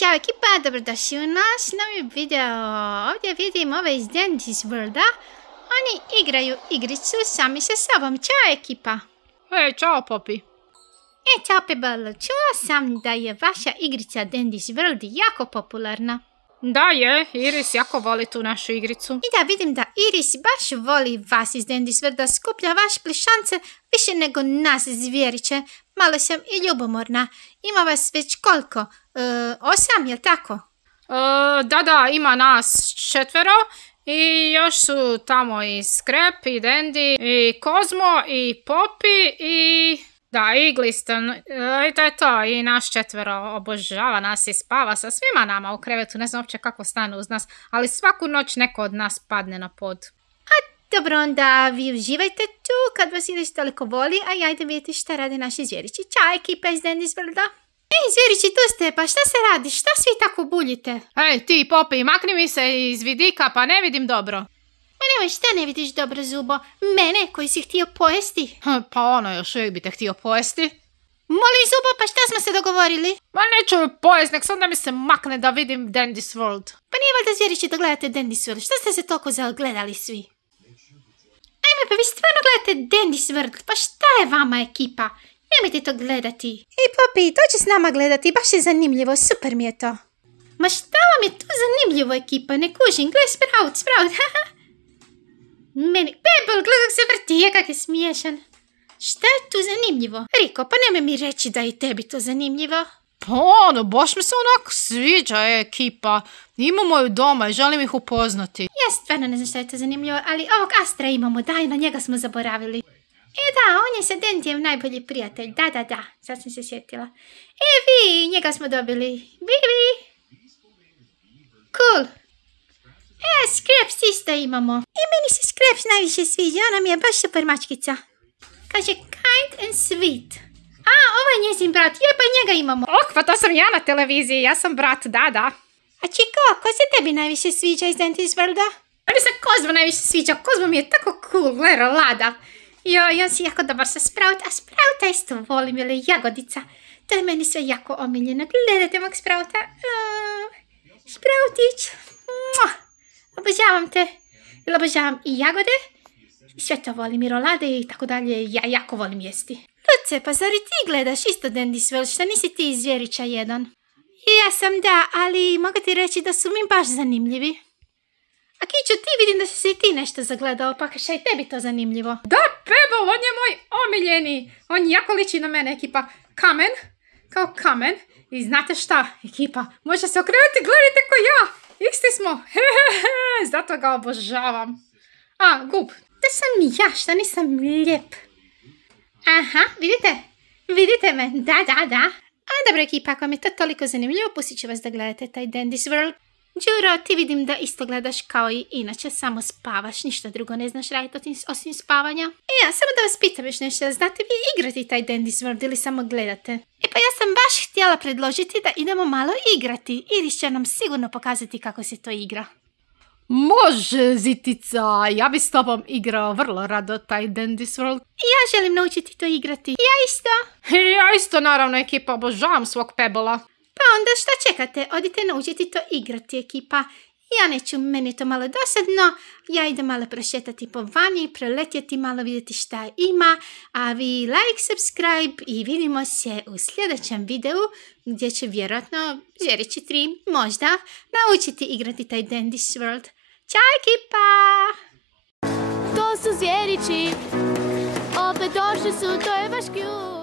Ćao ekipa, dobrodošli u naš novi video. Ovdje vidim ove iz Dandy's Worlda. Oni igraju igricu sami sa sobom. Ćao ekipa. Čao Popi. Ćao Pebalo, čuo sam da je vaša igrica Dandy's World jako popularna. Da je, Iris jako voli tu našu igricu. I da vidim da Iris baš voli vas iz Dandy's Worlda, skuplja vaš plišance više nego nas Zvjeriće. Malo sam i ljubomorna. Ima vas već koliko? 8, jel tako? Da, ima nas 4 i još su tamo i Skrep, i Dandy, i Kozmo, i Popi, i... Da, i Gliston. I to je to. I naš 4 obožava nas i spava sa svima nama u krevetu. Ne znam uopće kako stane uz nas, ali svaku noć neko od nas padne na pod. Dobro, onda vi uživajte tu kad vas Iris toliko voli, a ja idem vidjeti šta rade naši zvjerići. Ćao ekipa iz Dandy's Worlda. Zvjerići, tu ste, pa šta se radi? Šta svi tako buljite? Ti Popi, makni mi se iz vidika, pa ne vidim dobro. Ma nemoj, šta ne vidiš dobro, Zubo? Mene koji si htio pojesti? Pa ono, još uvijek bi te htio pojesti. Molim, Zubo, pa šta smo se dogovorili? Ma neću pojesti, nek sam da mi se makne da vidim Dandy's World. Pa nije valjda Zvjerići da gledate Dandy's World? Šta ste se toliko zagledali svi? Ajme, pa vi stvarno gledate Dandy's World? Pa šta je vama ekipa? Nemojte to gledati. Popi, to će s nama gledati, baš je zanimljivo, super mi je to. Ma šta vam je tu zanimljivo ekipa? Ne kužim, gledaj Sprout, haha. Meni, Pebble, gledaj se vrti, je kak je smiješan. Šta je tu zanimljivo? Riko, pa nemoj mi reći da je i tebi to zanimljivo. Pa ono, baš mi se onako sviđa ekipa. Imamo ju doma i želim ih upoznati. Ja stvarno ne znam šta je to zanimljivo, ali ovog Astra imamo, da, i na njega smo zaboravili. Da, on je sa Dandyjem najbolji prijatelj, da, sad sam se sjetila. Vi, njega smo dobili. Bibi. Cool. Scraps isto imamo. Meni se Scraps najviše sviđa, ona mi je baš super mačkica. Kaže kind and sweet. Ovo je njezin brat, joj pa njega imamo. Pa to sam ja na televiziji, ja sam brat, da. A Čiko, ko se tebi najviše sviđa iz Dandy's Worlda? Meni se Kozmo najviše sviđa, Kozmo mi je tako cool, gleda lada. I on si jako dobar sa Sprout, a Sprouta isto volim, jer je jagodica. To je meni sve jako omiljeno. Gledajte mog Sprouta. Sproutić. Obožavam te. Jer obožavam i jagode. I sve to volim, i rolade i tako dalje. Ja jako volim jesti. Luce, pa zar i ti gledaš isto Dandy's World? Šta nisi ti iz Zvjerića jedan? Ja sam da, ali mogu ti reći da su mi baš zanimljivi. A Kiću, ti vidim da si se i ti nešto zagledao, pa šta je tebi to zanimljivo? Da, Pebble, on je moj omiljeni. On jako liči na mene, ekipa. Kamen, kao kamen. I znate šta, ekipa, može se okrenuti, gledajte ko ja. Isti smo. Zato ga obožavam. Gub. To sam ja, šta nisam lijep. Aha, vidite me, da. Dobro ekipa, ako vam je to toliko zanimljivo, pustit ću vas da gledate taj Dandy's World. Đuro, ti vidim da isto gledaš kao i inače, samo spavaš, ništa drugo ne znaš raditi osim spavanja. Samo da vas pitam još nešto, znate vi igrati taj Dandy's World ili samo gledate? Pa ja sam baš htjela predložiti da idemo malo igrati. Iris će nam sigurno pokazati kako se to igra. Može, Zitica, ja bi s tobom igrao vrlo rado taj Dandy's World. Ja želim naučiti to igrati. Ja isto, naravno, ekipa, obožavam svog Pebblea. Pa onda šta čekate? Odite naučiti to igrati, ekipa. Ja neću, meni je to malo dosadno. Ja idem malo prošetati po vani, preletjeti, malo vidjeti šta ima. A vi like, subscribe i vidimo se u sljedećem videu gdje će vjerojatno Zvjerići 3 možda naučiti igrati taj Dandy's World. Ćao ekipa! To su Zvjerići, opet došli su, to je baš cute.